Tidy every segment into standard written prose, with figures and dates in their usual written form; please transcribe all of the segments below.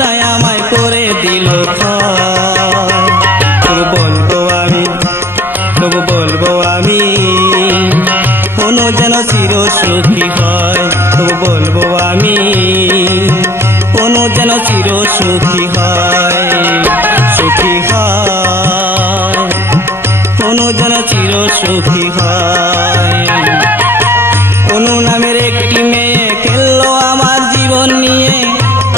মনটায় আমায় করে দিল ক্ষয়। তবু বলবো আমি কোনো যেন চির সুখী হয়। তবু বলবো আমি কোনো যেন চির সুখী হয়, সুখী হয়, কোনো যেন চির সুখী হয়। কোনো নামের একটি মেয়ে খেললো আমার জীবন নিয়ে,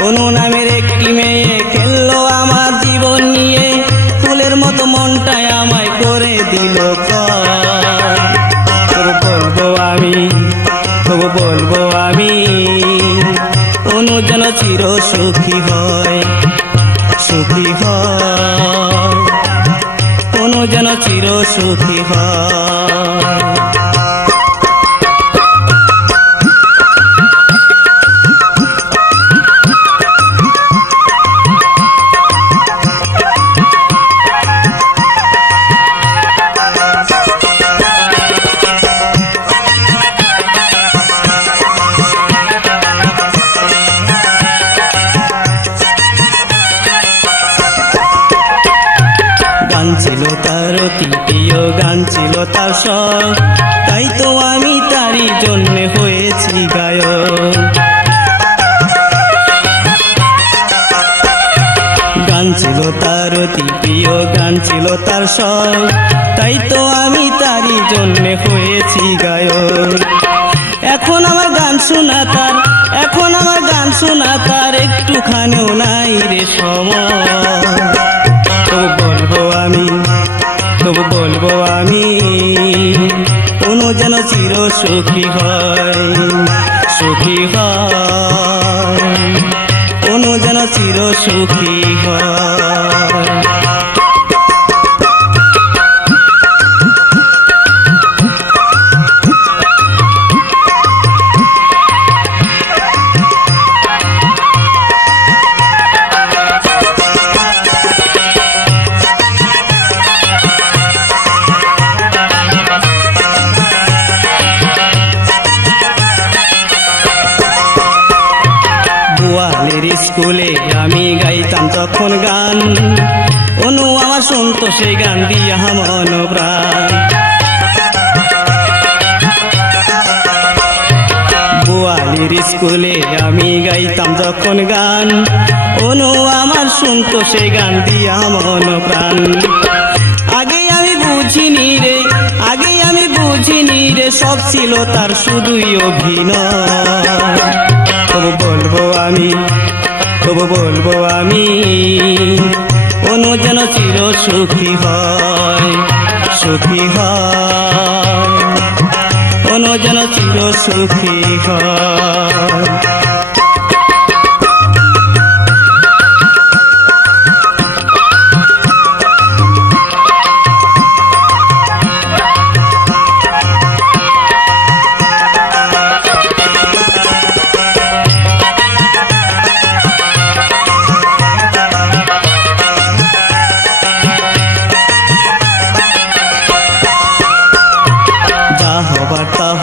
কোনো নামের একটি মেয়ে খেললো আমার জীবন নিয়ে, ফুলের মতো মনটায় আমায় করে দিল ক্ষয়। তবু বলবো আমি কোনো যেন চির সুখী হয়, সুখী হয়, কোনো যেন চির সুখী হয়। গান ছিল তার অতি প্রিয়, গান ছিল তার স্বর, তাই তো আমি তারই জন্য হয়েছি গায়ক। গান ছিল তার অতি প্রিয়, গান ছিল তার স্বর, তাই তো আমি তারই জন্য হয়েছি গায়ক। এখন আমার গান শোনা তার, এখন আমার গান শোনা তার একটুখানিও নাই রে সময়। তবু বলবো আমি কোনো যেন চির সুখী হয়, সুখী হয়, কোনো যেন চির সুখী হয়। গোয়ালের স্কুলে আমি গাইতাম তখন গান, অনু আমার শুনতো সেই গান দিয়া মন প্রাণ। গোয়ালের স্কুলে আমি গাইতাম যখন গান, অনু আমার শুনতো সেই গান দিয়া মন প্রাণ। আগেই আমি বুঝিনি রে, আগেই আমি বুঝিনি রে, সব ছিল তার শুধুই অভিনয়। তবু বলবো আমি কোনো যেন চির সুখী হয়, সুখী হয়, কোনো যেন চির সুখী হয়।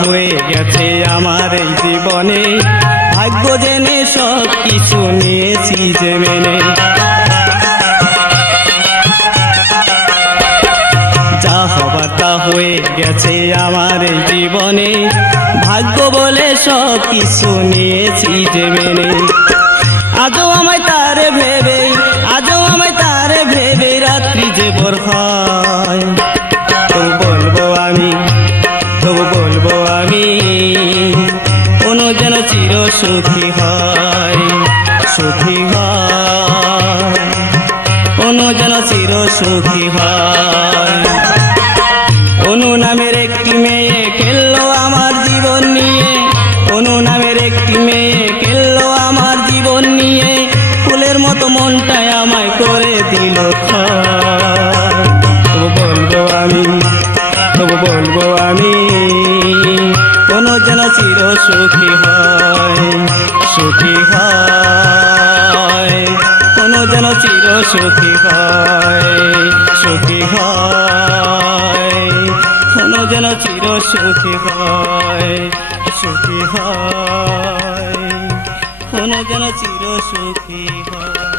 হয়ে গেছে আমার এই জীবনে, ভাগ্য জেনে সব কিছু নিয়েছি যে মেনে। যা হবার তা হয়ে গেছে আমার এই জীবনে, ভাগ্য বলে সব কিছু নিয়েছি যে মেনে। আজও আমায় তারে ভেবে, আজও আমায় তারে ভেবে রাত্রি যে ভোর হয়। তবু বলবো আমি কোনো যেন চির সুখী হয়, সুখী হয়, কোনো যেন চির সুখী হয়। অনু নামের একটি মেয়ে খেললো আমার জীবন নিয়ে, অনু নামের একটি মেয়ে খেললো আমার জীবন নিয়ে, ফুলের মতো মনটায় আমায় করে দিল ক্ষয়। তবু বলবো আমি কোনো যেন চির সুখী হয়, সুখী হয়, কোনো যেন চির সুখী হয়, সুখী হয়, কোনো যেন চির সুখী হয়, সুখী হয়। জীবন যেন চির সুখী হয়।